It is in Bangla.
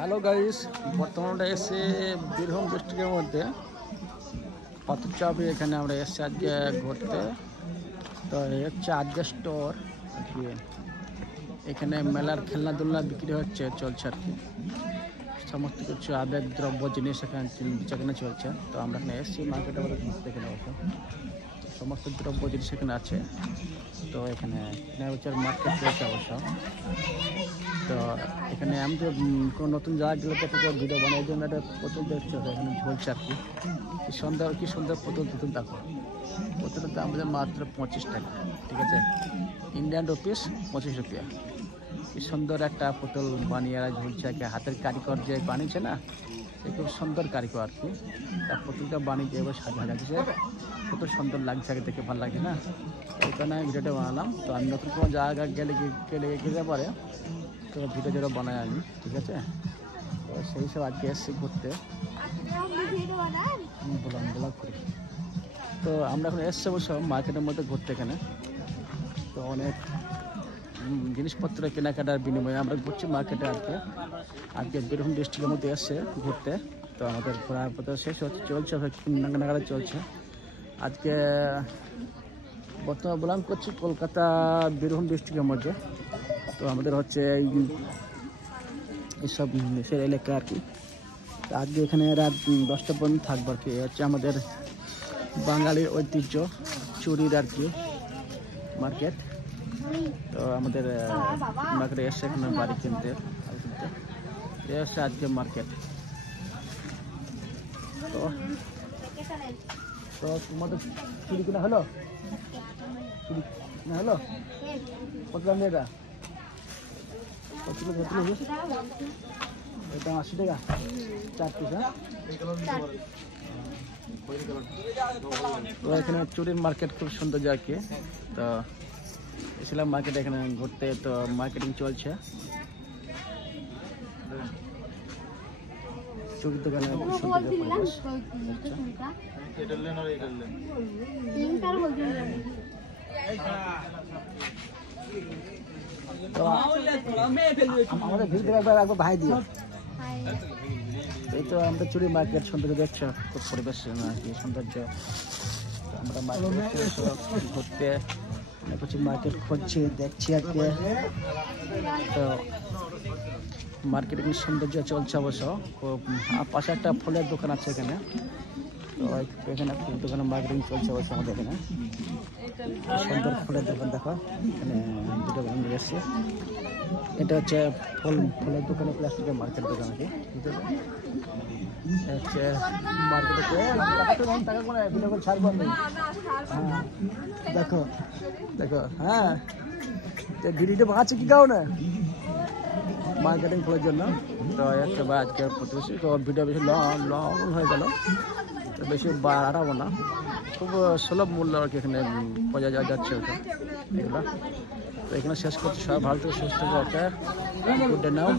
হ্যালো গাইস, বর্তমানে এসে বীরভূম ডিস্ট্রিক্টের মধ্যে পথচাপে এখানে আমরা এসেছি আজকে ঘুরতে। তো এই হচ্ছে আজকে স্টোর আর কি। এখানে মেলার খেলনা দুলনা বিক্রি হচ্ছে, চলছে আর কি। সমস্ত কিছু আবেগ দ্রব্য জিনিস এখানে চলছে। তো আমরা এখানে এসেছি মার্কেটে আমাদের ঘুরতে, এখানে বসে সমস্ত দ্রব্য জিনিস এখানে আছে। তো এখানে মার্কেট চলছে অবশ্য। তো এখানে আমি তো কোনো নতুন জায়গা গেলে তো ভিডিও বানাই জন্য একটা পুতুল দেখছি, এখানে ঝুলছে আর কি। কি সুন্দর পুতুল দেখো। পুতুলের দাম আমাদের মাত্র 25 টাকা, ঠিক আছে, ইন্ডিয়ান রুপিস 25 রুপিয়া। কি সুন্দর একটা পুতুল বানিয়ে ঝুলছে আর কি। হাতের কারিগর যে বানিয়েছে না, সে খুব সুন্দর কারিগর আর কি। তার পুতুলটা বানিয়ে এবার সাজাচ্ছে, কত সুন্দর লাগছে আগে দেখে, ভালো লাগছে না। এই কারণে আমি ভিডিওটা বানালাম। তো আমি নতুন কোনো জায়গা গেলে পরে তো ভিডিও যেটা বানাই আমি, ঠিক আছে। তো সেই সব আজকে এসেছি ঘুরতে, ব্লগ করি। তো আমরা এখন এসছি অবশ্য মার্কেটের মধ্যে ঘুরতে এখানে। তো অনেক জিনিসপত্র কেনাকাটার বিনিময়ে আমরা ঘুরছি মার্কেটে আর কি। আজকে বীরভূম ডিস্ট্রিক্টের মধ্যে এসছে ঘুরতে। তো আমাদের ঘোরার পথে শেষ হচ্ছে, চলছে নাগানাগাড়া চলছে। আজকে বর্তমানে ব্লগ করছি কলকাতা বীরভূম ডিস্ট্রিক্টের মধ্যে। তো আমাদের হচ্ছে এইসব দেশের এলাকা আর কি। তো আজকে এখানে রাত 10টা পর্যন্ত থাকবো আর কি। হচ্ছে আমাদের বাঙালির ঐতিহ্য চুরির আর কি মার্কেট। তো আমাদের মার্কেটে এসছে এখানে বাড়ি কিনতে এসছে আজকে মার্কেট। তো তোমাদের চুরি কিনা হলো? চুরি কিনা হলো? কত দাম এটা? এটা 80 টাকা 4 পিস। তো এখানে চুরির মার্কেট খুব সুন্দর আর কি। তো এসেছিলাম মার্কেটে এখানে ঘুরতে। তো মার্কেটিং চলছে চুরির দোকানে। খুব সুন্দর আমাদের ভিড় একবার ভাই দিয়ে। এই তো আমাদের চুরি মার্কেট সৌন্দর্য দেখছো, খুব পরিবেশ আর কি সৌন্দর্য। আমরা মার্কেট ঘুরতে অনেক কিছু মার্কেট খুঁজছি, দেখছি আর কি। তো মার্কেটিং সৌন্দর্য চলছে অবশ্য। পাশে একটা ফুলের দোকান আছে এখানে। তো এখানে ফুলের দোকানে মার্কেটিং চলছে অবশ্য আমাদের এখানে। সুন্দর ফুলের দোকান দেখো, এখানে দুটো বানিয়ে এসছে। এটা হচ্ছে ফুলের দোকানে প্লাস্টিকের মার্কেট দোকান আর কি। হচ্ছে মার্কেটে ছাড়বো নেই। হ্যাঁ দেখো দেখো, হ্যাঁ ভিডিওটা বাঁচছে কি কারণে মার্কেটিং খোলার জন্য। তো একেবারে আজকে প্রতিবেশী তো ভিডিও বেশি লং হয়ে গেল, তো বেশি বাড়াবো না। খুব সুলভ মূল্য আর কি এখানে পাওয়া যাচ্ছে ওটা এগুলো। তো এখানে শেষ করছি। সবাই ভালো থেকে সুস্থ থাকে, গুড ডে নাও।